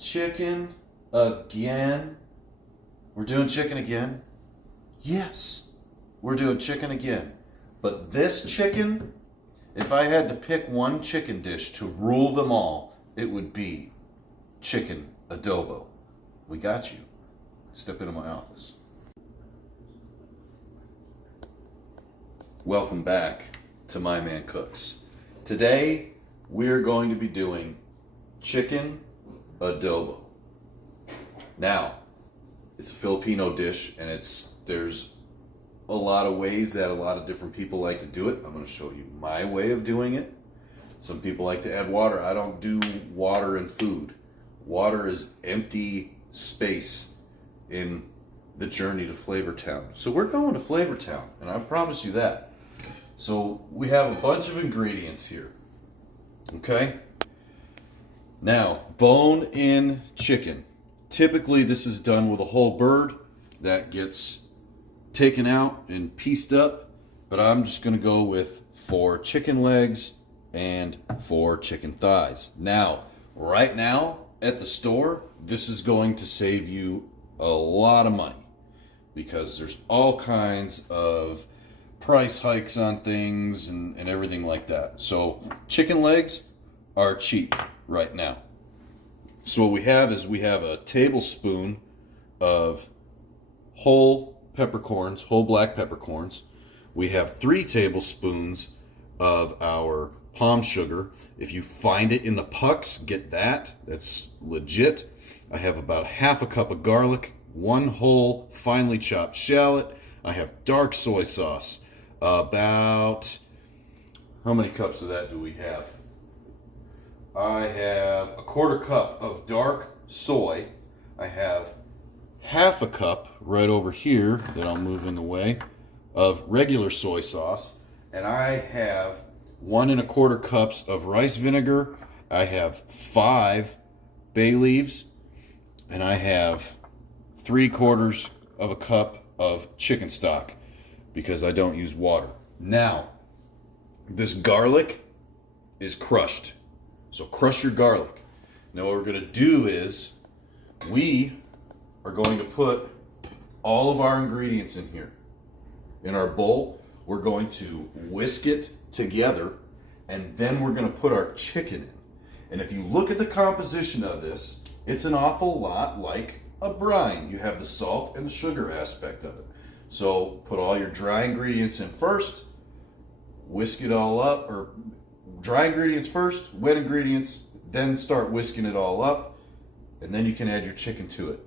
Chicken again? We're doing chicken again? Yes, we're doing chicken again. But this chicken, if I had to pick one chicken dish to rule them all, it would be chicken adobo. We got you. Step into my office. Welcome back to My Man Cooks. Today, we're going to be doing chicken adobo. Now, it's a Filipino dish, and there's a lot of ways that a lot of different people like to do it. I'm going to show you my way of doing it. Some people like to add water. I don't do water in food. Water is empty space in the journey to Flavor Town. So we're going to Flavor Town, and I promise you that. So we have a bunch of ingredients here. Okay? Now, bone-in chicken. Typically, this is done with a whole bird that gets taken out and pieced up, but I'm just going to go with 4 chicken legs and 4 chicken thighs. Now, right now at the store, this is going to save you a lot of money because there's all kinds of price hikes on things and everything like that. So chicken legs are cheap right now. So what we have is we have a tablespoon of whole peppercorns, whole black peppercorns. We have 3 tablespoons of our palm sugar. If you find it in the pucks, get that. That's legit. I have about half a cup of garlic, 1 whole finely chopped shallot. I have dark soy sauce. About, how many cups of that do we have? I have a 1/4 cup of dark soy. I have half a cup right over here that I'll move in the way of regular soy sauce. And I have 1 1/4 cups of rice vinegar. I have 5 bay leaves. And I have 3/4 of a cup of chicken stock, because I don't use water. Now, this garlic is crushed. So crush your garlic. Now what we're going to do is we are going to put all of our ingredients in here. In our bowl, we're going to whisk it together, and then we're going to put our chicken in. And if you look at the composition of this, it's an awful lot like a brine. You have the salt and the sugar aspect of it. So put all your dry ingredients in first, whisk it all up, or dry ingredients first, wet ingredients, then start whisking it all up, and then you can add your chicken to it.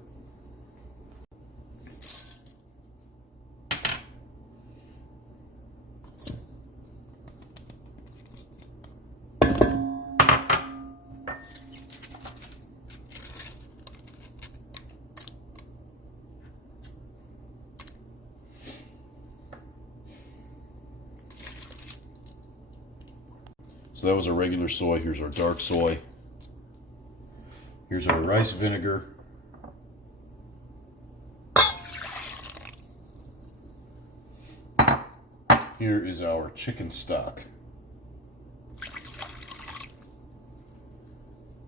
So that was our regular soy. Here's our dark soy. Here's our rice vinegar. Here is our chicken stock.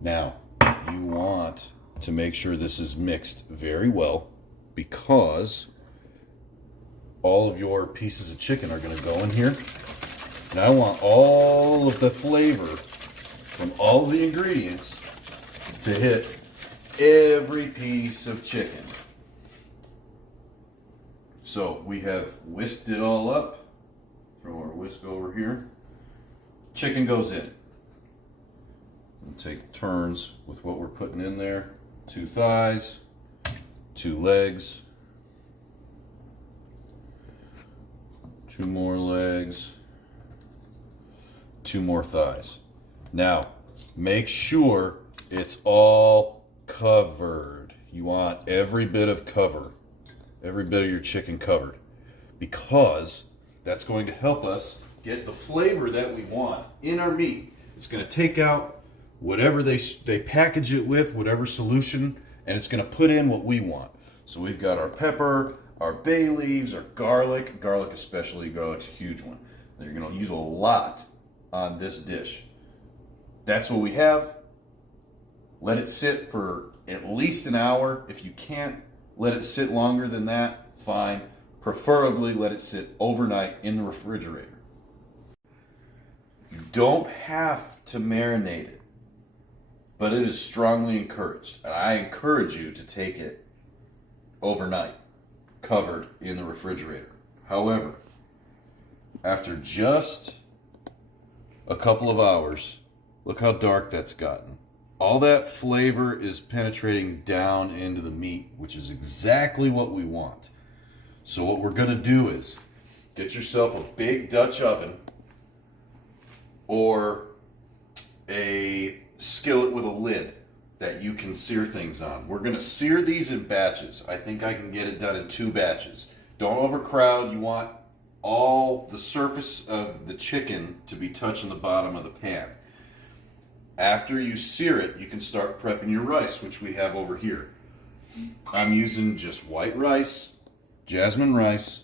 Now, you want to make sure this is mixed very well, because all of your pieces of chicken are going to go in here. And I want all of the flavor from all of the ingredients to hit every piece of chicken. So we have whisked it all up. Throw our whisk over here. Chicken goes in. And take turns with what we're putting in there. 2 thighs, 2 legs, 2 more legs, 2 more thighs. Now, make sure it's all covered. You want every bit of cover, every bit of your chicken covered, because that's going to help us get the flavor that we want in our meat. It's going to take out whatever they package it with, whatever solution, and it's going to put in what we want. So we've got our pepper, our bay leaves, our garlic especially. Garlic's a huge one. You're going to use a lot on this dish. That's what we have. Let it sit for at least an hour. If you can't let it sit longer than that, fine. Preferably let it sit overnight in the refrigerator. You don't have to marinate it, but it is strongly encouraged. And I encourage you to take it overnight, covered in the refrigerator. However, after just a couple of hours, look how dark that's gotten. All that flavor is penetrating down into the meat, which is exactly what we want. So what we're going to do is get yourself a big Dutch oven or a skillet with a lid that you can sear things on. We're going to sear these in batches. I think I can get it done in 2 batches. Don't overcrowd. You want all the surface of the chicken to be touching the bottom of the pan. After you sear it, you can start prepping your rice, which we have over here. I'm using just white rice, jasmine rice,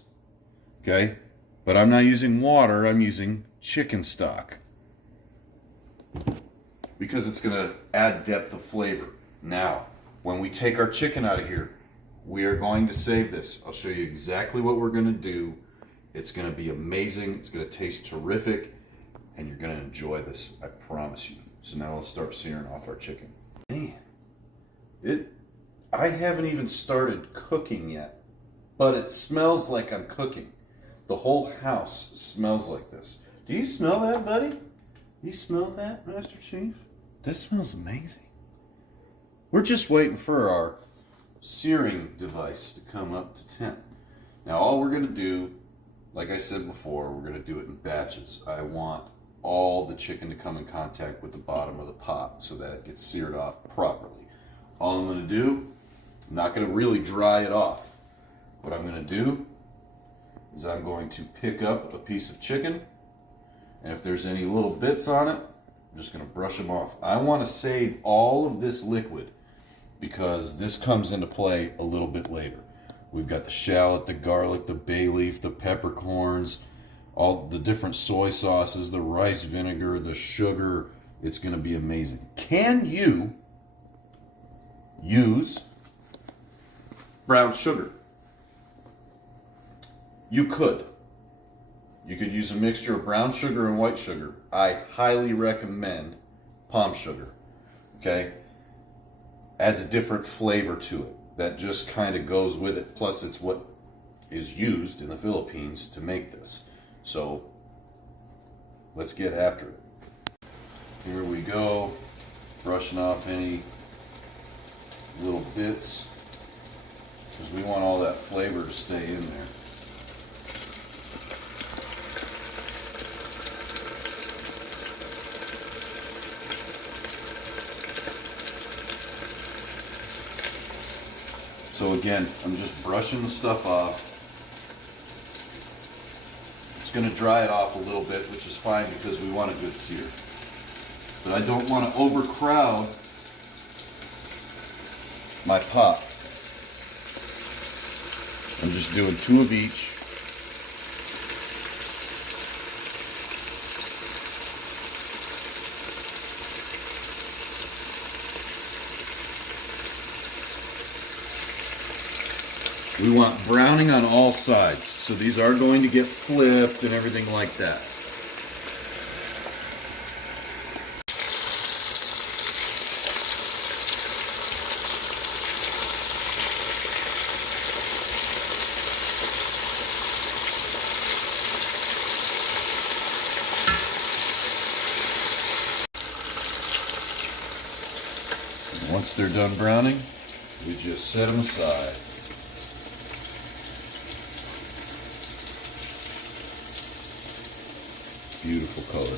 okay? But I'm not using water, I'm using chicken stock, because it's gonna add depth of flavor. Now, when we take our chicken out of here, we are going to save this. I'll show you exactly what we're gonna do. It's gonna be amazing, it's gonna taste terrific, and you're gonna enjoy this, I promise you. So now let's start searing off our chicken. Man, I haven't even started cooking yet, but it smells like I'm cooking. The whole house smells like this. Do you smell that, buddy? Do you smell that, Master Chief? That smells amazing. We're just waiting for our searing device to come up to temp. Now all we're gonna do, like I said before, we're gonna do it in batches. I want all the chicken to come in contact with the bottom of the pot so that it gets seared off properly. All I'm going to do, I'm not going to really dry it off. What I'm going to do is I'm going to pick up a piece of chicken, and if there's any little bits on it, I'm just going to brush them off. I want to save all of this liquid because this comes into play a little bit later. We've got the shallot, the garlic, the bay leaf, the peppercorns, all the different soy sauces, the rice vinegar, the sugar. It's going to be amazing. Can you use brown sugar? You could. You could use a mixture of brown sugar and white sugar. I highly recommend palm sugar. Okay? Adds a different flavor to it that just kind of goes with it. Plus, it's what is used in the Philippines to make this. So let's get after it. Here we go, brushing off any little bits because we want all that flavor to stay in there. So again, I'm just brushing the stuff off. It's going to dry it off a little bit, which is fine because we want a good sear. But I don't want to overcrowd my pot. I'm just doing 2 of each. We want browning on all sides, so these are going to get flipped and everything like that. And once they're done browning, we just set them aside. Beautiful color.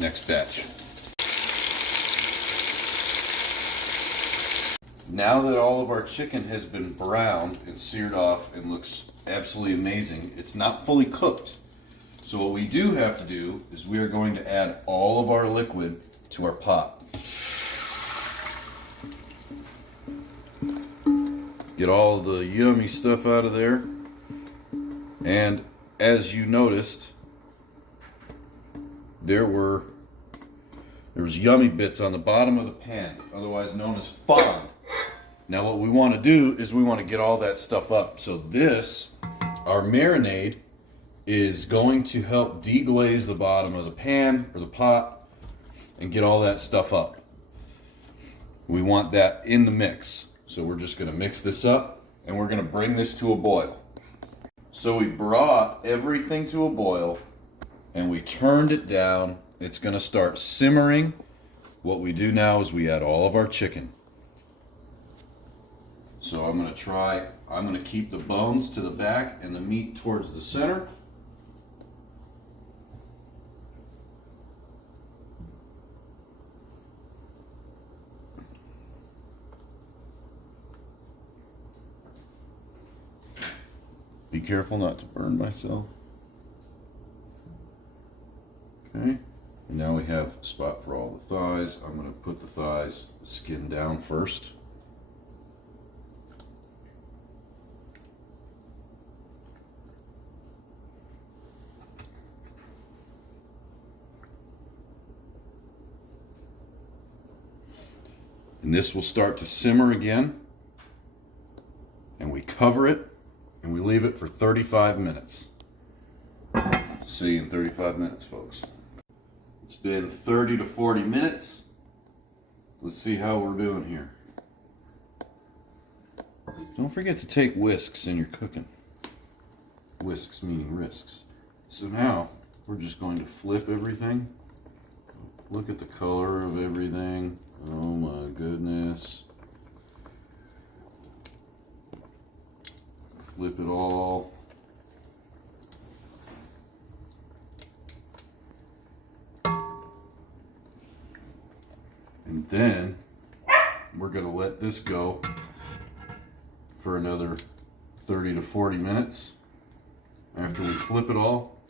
Next batch. Now that all of our chicken has been browned and seared off and looks absolutely amazing, it's not fully cooked. So what we do have to do is we are going to add all of our liquid to our pot. Get all the yummy stuff out of there. And as you noticed, there was yummy bits on the bottom of the pan, otherwise known as fond. Now what we want to do is we want to get all that stuff up. So this, our marinade, is going to help deglaze the bottom of the pan or the pot and get all that stuff up. We want that in the mix. So we're just going to mix this up and we're going to bring this to a boil. So we brought everything to a boil and we turned it down. It's going to start simmering. What we do now is we add all of our chicken. So I'm going to keep the bones to the back and the meat towards the center. Be careful not to burn myself. Okay, and now we have a spot for all the thighs. I'm going to put the thighs skin down first. And this will start to simmer again. And we cover it and we leave it for 35 minutes. See you in 35 minutes, folks. It's been 30 to 40 minutes. Let's see how we're doing here. Don't forget to take whisks in your cooking. Whisks meaning risks. So now we're just going to flip everything. Look at the color of everything. Oh my goodness. Flip it all. And then we're going to let this go for another 30 to 40 minutes after we flip it all.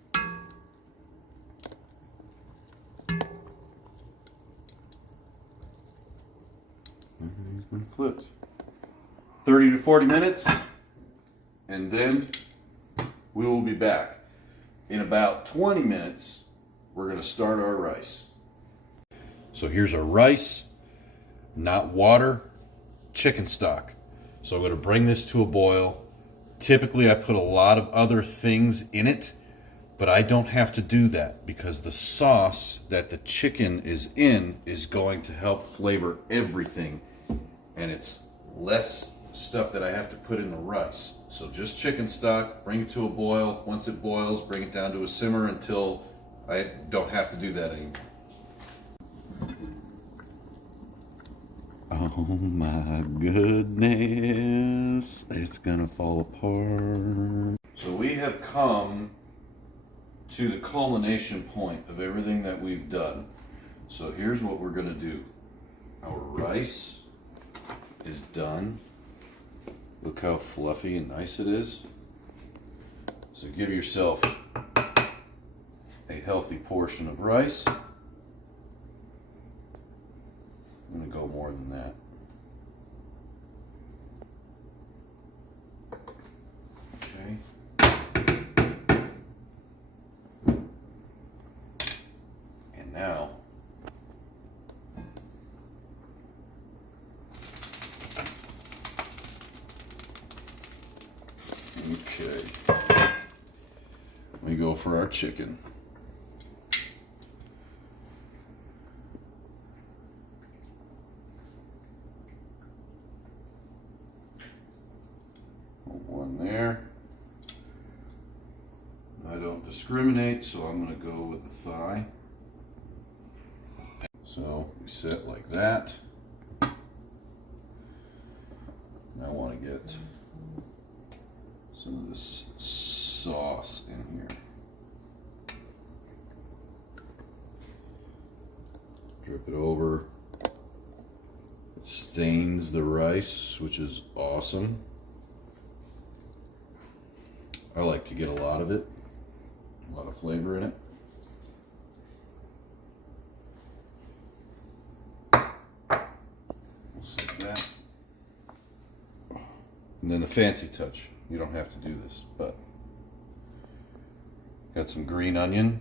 Everything's been flipped. 30 to 40 minutes, and then we will be back. In about 20 minutes, we're going to start our rice. So here's our rice, not water, chicken stock. So I'm going to bring this to a boil. Typically I put a lot of other things in it, but I don't have to do that because the sauce that the chicken is in is going to help flavor everything, and it's less stuff that I have to put in the rice. So just chicken stock, bring it to a boil. Once it boils, bring it down to a simmer until I don't have to do that anymore. Oh my goodness, it's gonna fall apart. So we have come to the culmination point of everything that we've done. So here's what we're gonna do. Our rice is done. Look how fluffy and nice it is. So give yourself a healthy portion of rice. I'm going to go more than that. Okay. And now okay. We go for our chicken. One there. I don't discriminate, so I'm going to go with the thigh. So we set like that. And I want to get some of this sauce in here. Drip it over. It stains the rice, which is awesome. I like to get a lot of it, a lot of flavor in it. We'll set that. And then the fancy touch. You don't have to do this, but Got some green onion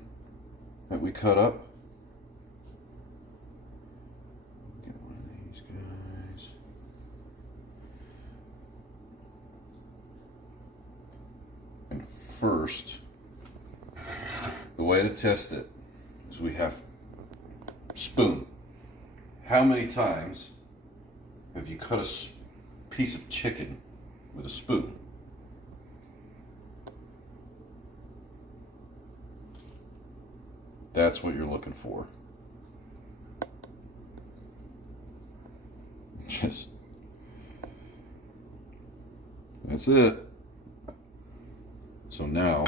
that we cut up. Get one of these guys. And first, the way to test it is we have spoon. How many times have you cut a piece of chicken with a spoon? That's what you're looking for. Just, that's it. So now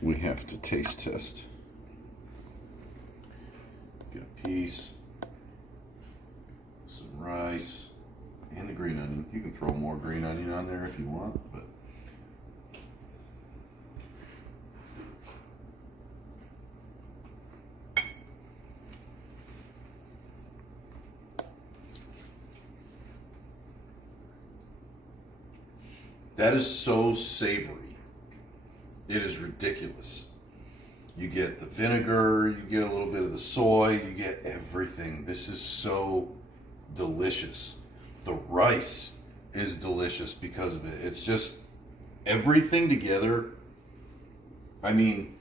we have to taste test. Get a piece, some rice, and the green onion. You can throw more green onion on there if you want, but that is so savory. It is ridiculous. You get the vinegar, you get a little bit of the soy, you get everything. This is so delicious. The rice is delicious because of it. It's just everything together. I mean,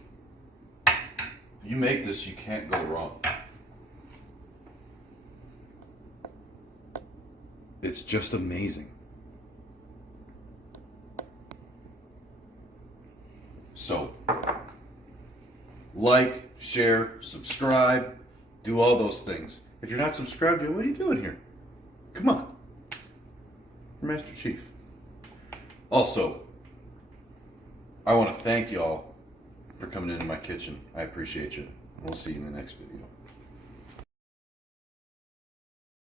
you make this, you can't go wrong. It's just amazing. So, like, share, subscribe, do all those things. If you're not subscribed, what are you doing here? Come on. You're Master Chief. Also, I want to thank y'all for coming into my kitchen. I appreciate you. We'll see you in the next video.